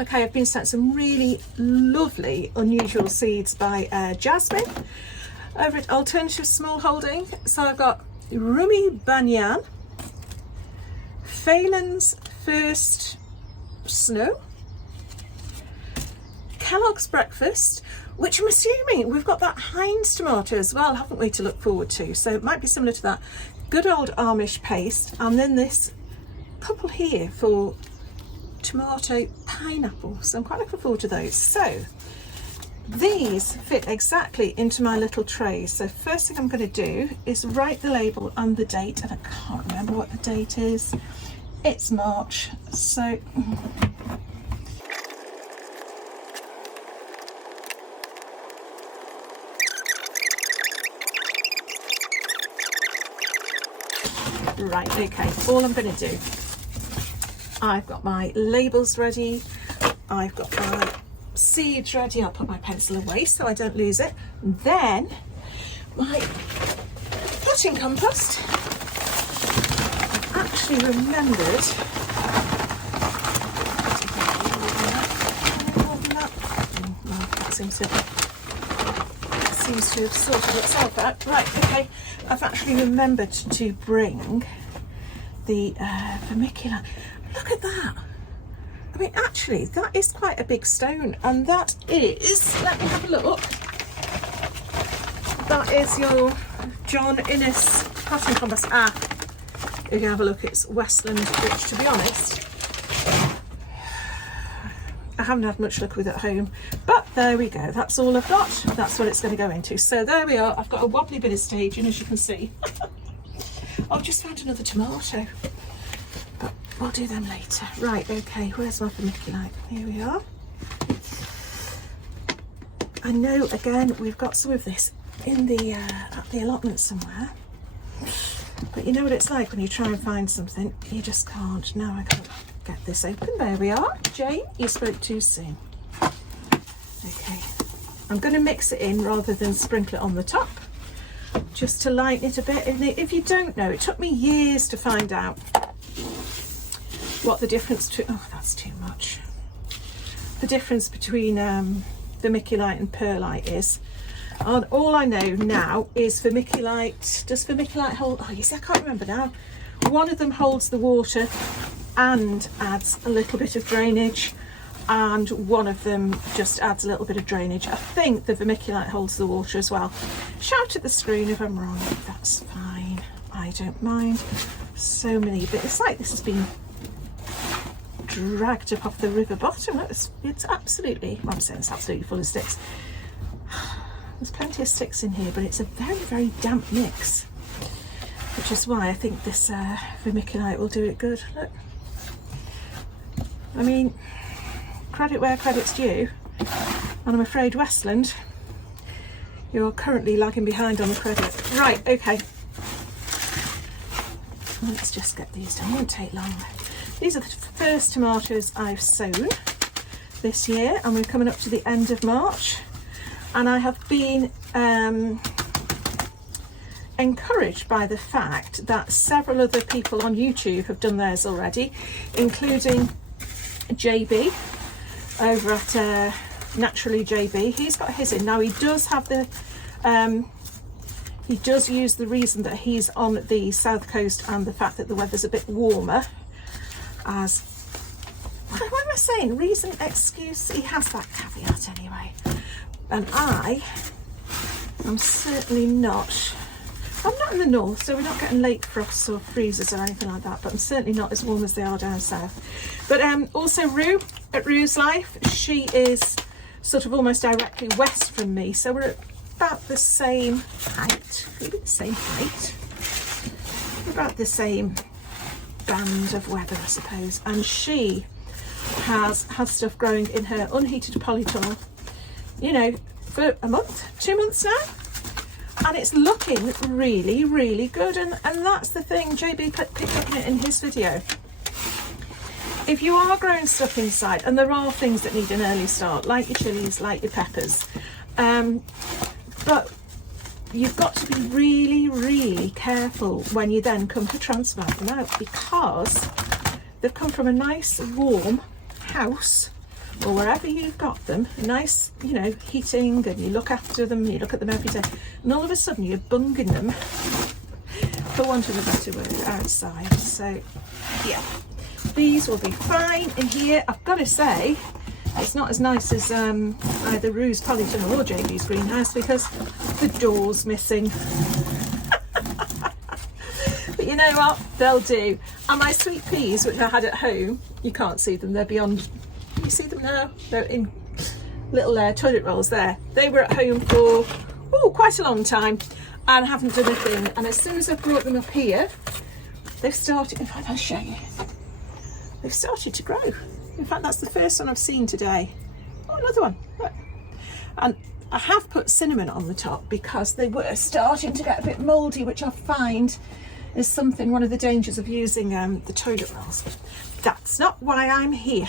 Okay, I've been sent some really lovely unusual seeds by Jasmine over at Alternative Smallholding. So I've got Rumi Banyan, Phelan's First Snow, Kellogg's Breakfast, which I'm assuming we've got that Heinz tomato as well, haven't we, to look forward to. So it might be similar to that. Good old Amish paste, and then this couple here for tomato pineapple. So I'm quite looking forward to those. So these fit exactly into my little tray. So first thing I'm going to do is write the label and the date, and I can't remember what the date is. It's March, so right, okay, all I'm going to do, I've got my labels ready, I've got my seeds ready, I'll put my pencil away so I don't lose it, and then my potting compost. I've actually remembered, that seems to have sorted itself out. Right, okay, I've actually remembered to bring the vermiculite. Look at that. I mean, actually, that is quite a big stone, and that is, let me have a look. That is your John Innes potting compost. Ah, you can have a look, it's Westland, which, to be honest, I haven't had much luck with at home, but there we go. That's all I've got. That's what it's going to go into. So there we are. I've got a wobbly bit of staging, as you can see. I've just found another tomato, but we'll do them later. Right, okay, where's my vermiculite? Here we are. I know, again, we've got some of this in the at the allotment somewhere, but you know what it's like when you try and find something, you just can't. Now I can't get this open. There we are. Jane, you spoke too soon. Okay, I'm going to mix it in rather than sprinkle it on the top, just to lighten it a bit. And if you don't know, it took me years to find out what the difference to, oh, that's too much, the difference between vermiculite and perlite is. And all I know now is vermiculite, does vermiculite hold, oh, you see, I can't remember now. One of them holds the water and adds a little bit of drainage, and one of them just adds a little bit of drainage. I think the vermiculite holds the water as well. Shout at the screen if I'm wrong. That's fine, I don't mind. So many, but it's like this has been dragged up off the river bottom. It's absolutely, well, I'm saying it's absolutely full of sticks. There's plenty of sticks in here, but it's a very, very damp mix, which is why I think this vermiculite will do it good. Look, I mean, credit where credit's due, and I'm afraid Westland, you're currently lagging behind on the credit. Right, okay, let's just get these done, won't take long. These are the first tomatoes I've sown this year, and we're coming up to the end of March, and I have been encouraged by the fact that several other people on YouTube have done theirs already, including JB over at Naturally JB. He's got his in. Now he does have the he does use the reason that he's on the south coast and the fact that the weather's a bit warmer as, what am I saying, reason, excuse, he has that caveat anyway. And I am certainly not, I'm not in the north, so we're not getting late frosts or freezes or anything like that, but I'm certainly not as warm as they are down south. But also Rue at Rue's Life, she is sort of almost directly west from me, so we're at about the same height, maybe the same height, about the same band of weather, I suppose. And she has had stuff growing in her unheated polytunnel, you know, for a month, 2 months now, and it's looking really, really good. And that's the thing, JB picked up on it in his video. If you are growing stuff inside, and there are things that need an early start, like your chilies, like your peppers, but you've got to be really, really careful when you then come to transplant them out, because they've come from a nice warm house or wherever you've got them, nice, you know, heating, and you look after them, you look at them every day, and all of a sudden you're bunging them, for want of a better word, outside. So yeah, these will be fine in here. I've got to say, it's not as nice as either Rue's Polytunnel or JB's greenhouse because the door's missing. But you know what, they'll do. And my sweet peas, which I had at home, you can't see them, they're beyond, can you see them now? They're in little toilet rolls there. They were at home for quite a long time and haven't done a thing. And as soon as I brought them up here, they've started, in fact I'll show you, they've started to grow. In fact, that's the first one I've seen today. Oh, another one, look. And I have put cinnamon on the top because they were starting to get a bit mouldy, which I find is something, one of the dangers of using the toilet rolls. That's not why I'm here.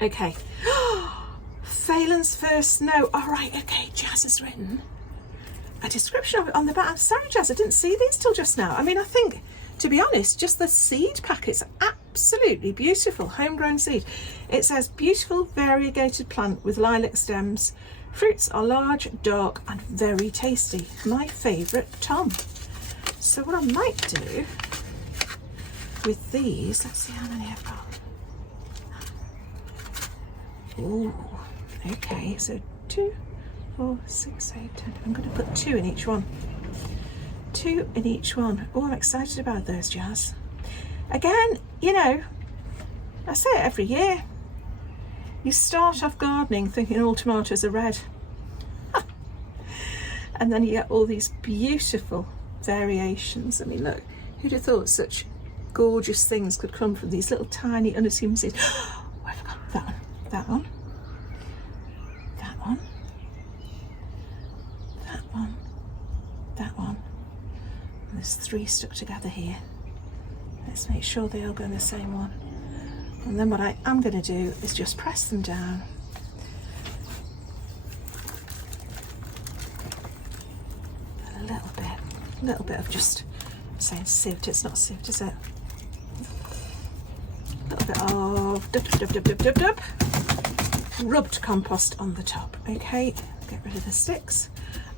Okay. Phelan's first snow. All right, okay, Jazz has written a description of it on the back. I'm sorry, Jazz, I didn't see these till just now. I mean, I think, to be honest, just the seed packets are absolutely beautiful. Homegrown seed. It says, beautiful variegated plant with lilac stems. Fruits are large, dark, and very tasty. My favourite, Tom. So what I might do with these, let's see how many I've got. Oh, okay, so 2, 4, 6, 8, 10. I'm going to put 2 in each one. 2 in each one. Oh, I'm excited about those, Jazz. Again, you know, I say it every year. You start off gardening thinking all tomatoes are red. And then you get all these beautiful variations. I mean, look, who'd have thought such gorgeous things could come from these little tiny unassuming seeds? Oh, I forgot that one, that one, that one, that one, that one. And there's 3 stuck together here. Let's make sure they all go in the same one. And then what I am going to do is just press them down. A little bit of just, I'm saying sieved, it's not sieved, is it? A little bit of dub, rubbed compost on the top. Okay, get rid of the sticks.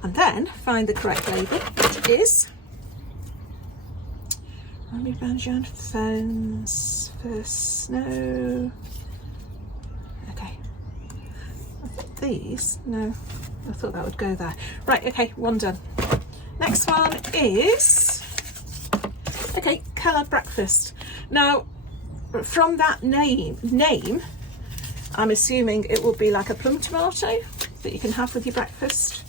And then find the correct label, which is Army Banjan Fence First Snow. Okay. I think these, no, I thought that would go there. Right, okay, one done. Next one is, okay, Kellogg Breakfast. Now, from that name, I'm assuming it will be like a plum tomato that you can have with your breakfast.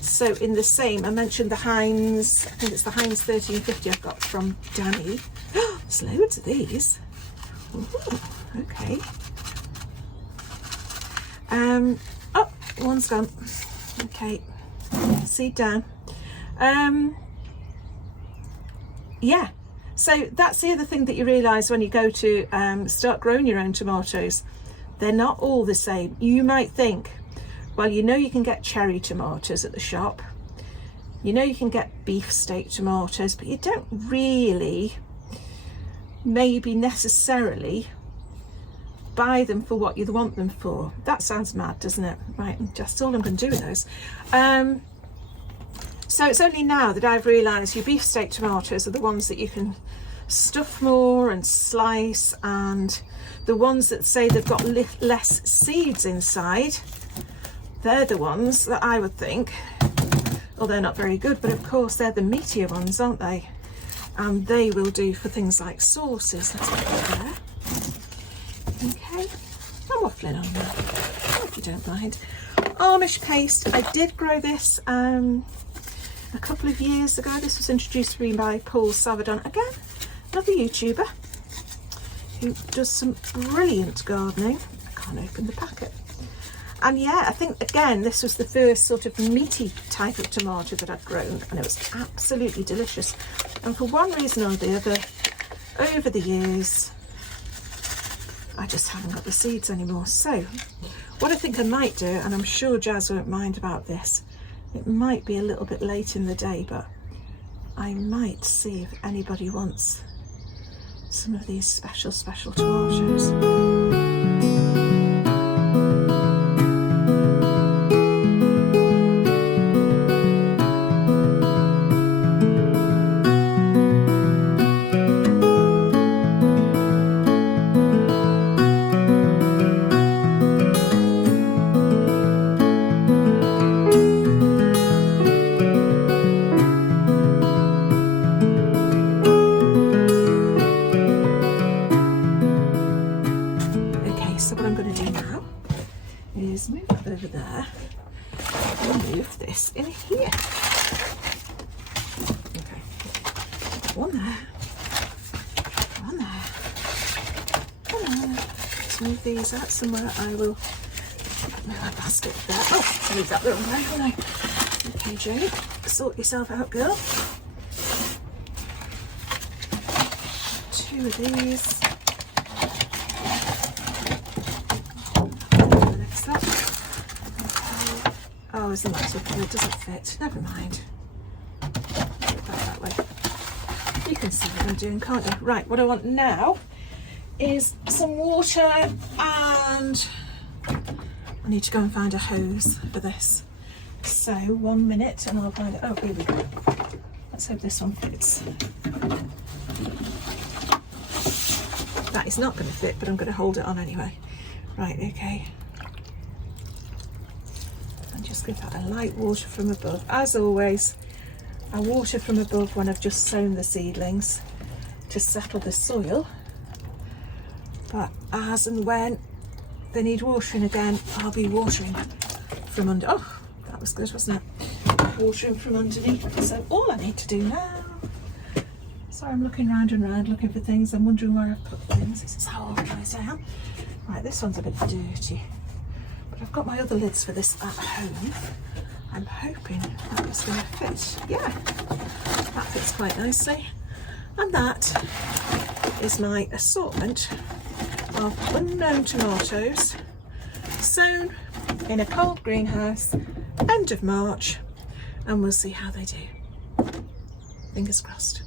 So in the same, I mentioned the Heinz, I think it's the Heinz 1350 I've got from Danny. There's loads of these. Ooh, okay. Oh, one's gone. Okay. Seed down. Yeah, so that's the other thing that you realise when you go to start growing your own tomatoes. They're not all the same. You might think, well, you know you can get cherry tomatoes at the shop, you know you can get beefsteak tomatoes, but you don't really maybe necessarily buy them for what you want them for. That sounds mad, doesn't it? Right, that's all I'm going to do with those. So it's only now that I've realised your beefsteak tomatoes are the ones that you can stuff more and slice, and the ones that say they've got less seeds inside, they're the ones that I would think, well, they're not very good, but of course they're the meatier ones, aren't they? And they will do for things like sauces. Let's put that there. Okay, I'm waffling on now, if you don't mind. Amish paste, I did grow this a couple of years ago. This was introduced to me by Paul Savadon, again, another YouTuber who does some brilliant gardening. I can't open the packet. And yeah, I think again this was the first sort of meaty type of tomato that I'd grown, and it was absolutely delicious. And for one reason or the other, over the years, I just haven't got the seeds anymore. So what I think I might do, and I'm sure Jazz won't mind about this, it might be a little bit late in the day, but I might see if anybody wants some of these special tomatoes. So what I'm going to do now is move that over there and move this in here. Okay, one there, one there, one there. Let's move these out somewhere. I will move my basket there. Oh, I moved that the wrong way, haven't I? Okay, Jane, sort yourself out, girl. 2 of these. Next up. Okay. Oh, isn't that typical? It doesn't fit. Never mind. Put it back that way. You can see what I'm doing, can't you? Right, what I want now is some water, and I need to go and find a hose for this. So 1 minute and I'll find it. Oh, here we go. Let's hope this one fits. That is not going to fit, but I'm going to hold it on anyway. Right, okay. And just give that a light water from above. As always, I water from above when I've just sown the seedlings to settle the soil. But as and when they need watering again, I'll be watering from under. Oh, that was good, wasn't it? Watering from underneath. So all I need to do now. Sorry, I'm looking round and round looking for things. I'm wondering where I've put things. This is how organised I am. Right, this one's a bit dirty, but I've got my other lids for this at home. I'm hoping that is going to fit. Yeah, that fits quite nicely. And that is my assortment of unknown tomatoes sown in a cold greenhouse end of March, and we'll see how they do. Fingers crossed.